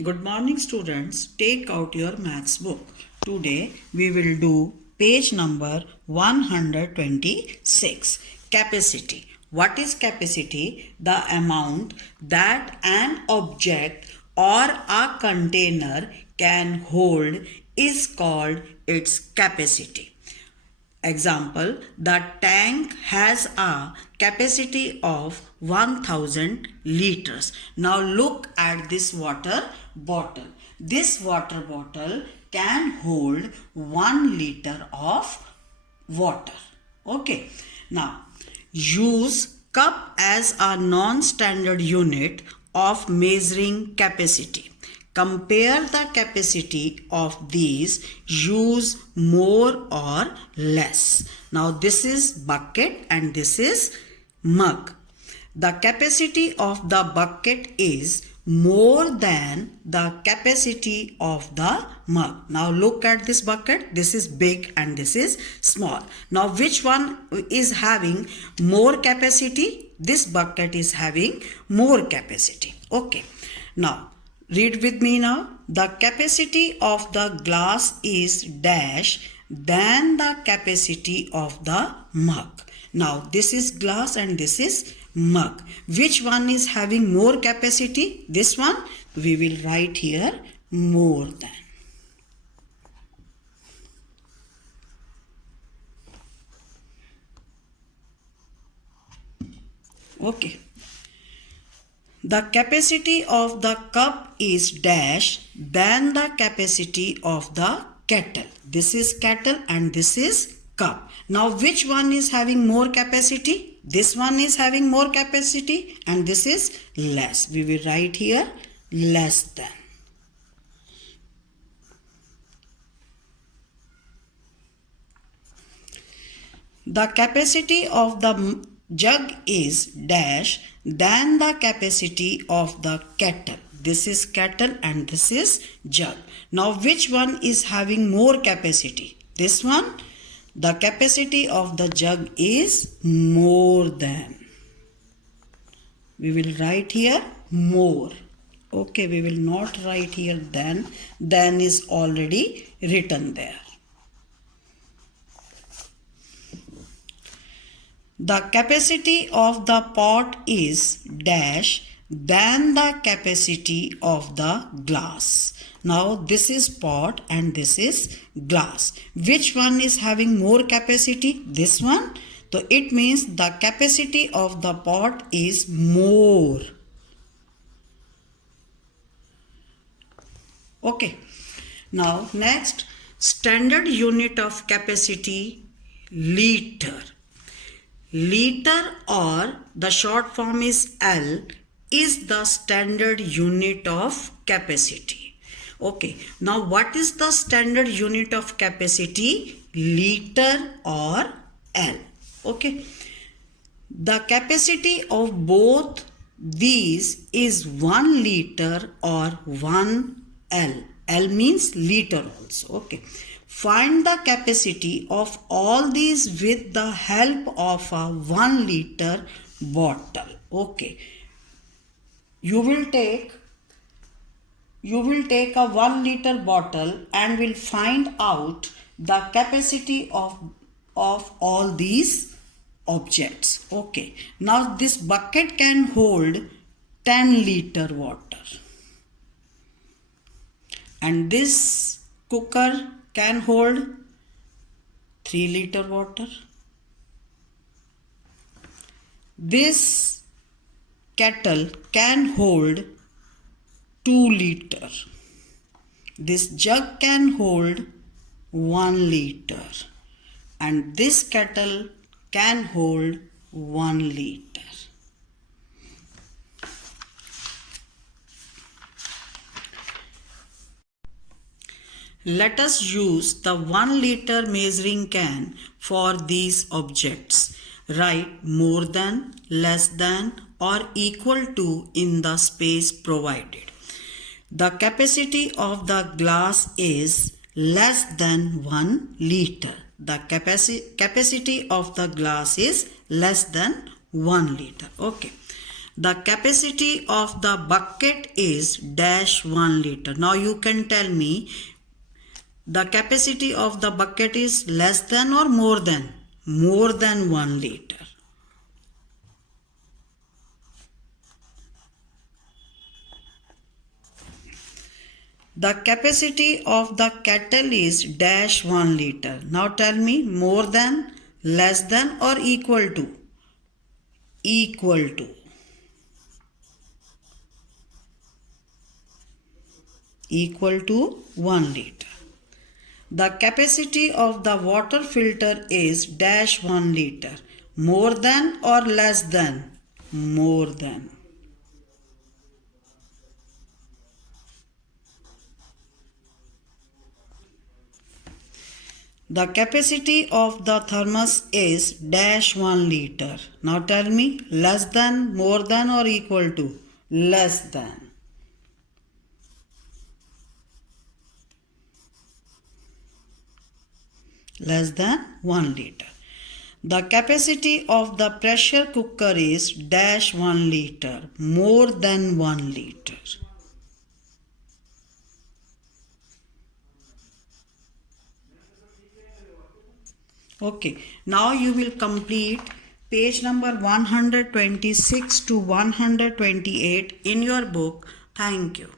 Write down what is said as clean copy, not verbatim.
Good morning students, take out your maths book. Today we will do page number 126, capacity. What is capacity? The amount that an object or a container can hold is called its capacity. Example, the tank has a capacity of 1000 liters. Now look at this water bottle. This water bottle can hold 1 liter of water. Okay. Now use cup as a non-standard unit of measuring capacity. Compare the capacity of these, use more or less. Now this is bucket and this is mug. The capacity of the bucket is more than the capacity of the mug. Now look at this bucket. This is big and this is small. Now which one is having more capacity? This bucket is having more capacity. Okay. Now read with me now. The capacity of the glass is dash than the capacity of the mug. Now this is glass and this is mug. Which one is having more capacity? This one. We will write here more than. Okay. The capacity of the cup is dash than the capacity of the kettle. This is kettle and this is cup. Now which one is having more capacity? This one is having more capacity and this is less. We will write here less than. The capacity of the jug is dash than the capacity of the kettle. This is kettle and this is jug. Now which one is having more capacity? This one. The capacity of the jug is more than. We will write here more. Okay, we will not write here than. Than is already written there. The capacity of the pot is dash than the capacity of the glass. Now this is pot and this is glass. Which one is having more capacity? This one. So it means the capacity of the pot is more. Okay. Now next, standard unit of capacity, liter. Liter, or the short form is L, is the standard unit of capacity. Okay, now what is the standard unit of capacity? Liter or L. Okay, the capacity of both these is 1 liter or 1 L. L means liter also. Okay. Find the capacity of all these with the help of a 1 liter bottle. Okay. You will take a 1 liter bottle and will find out the capacity of all these objects. Okay. Now this bucket can hold 10 liter water. And this cooker can hold 3 liter water. This kettle can hold 2 liter. This jug can hold 1 liter. And this kettle can hold 1 liter. Let us use the 1 liter measuring can for these objects. Write more than, less than, or equal to in the space provided. The capacity of the glass is less than 1 liter. The capacity of the glass is less than 1 liter. Okay. The capacity of the bucket is dash 1 liter. Now you can tell me the capacity of the bucket is less than or more than? More than 1 liter. The capacity of the kettle is dash 1 liter. Now tell me more than, less than or equal to? Equal to. Equal to 1 liter. The capacity of the water filter is dash 1 liter. More than or less than? More than. The capacity of the thermos is dash 1 liter. Now tell me less than, more than or equal to? Less than. Less than 1 liter. The capacity of the pressure cooker is dash 1 liter. More than 1 liter. Okay, now you will complete page number 126 to 128 in your book. Thank you.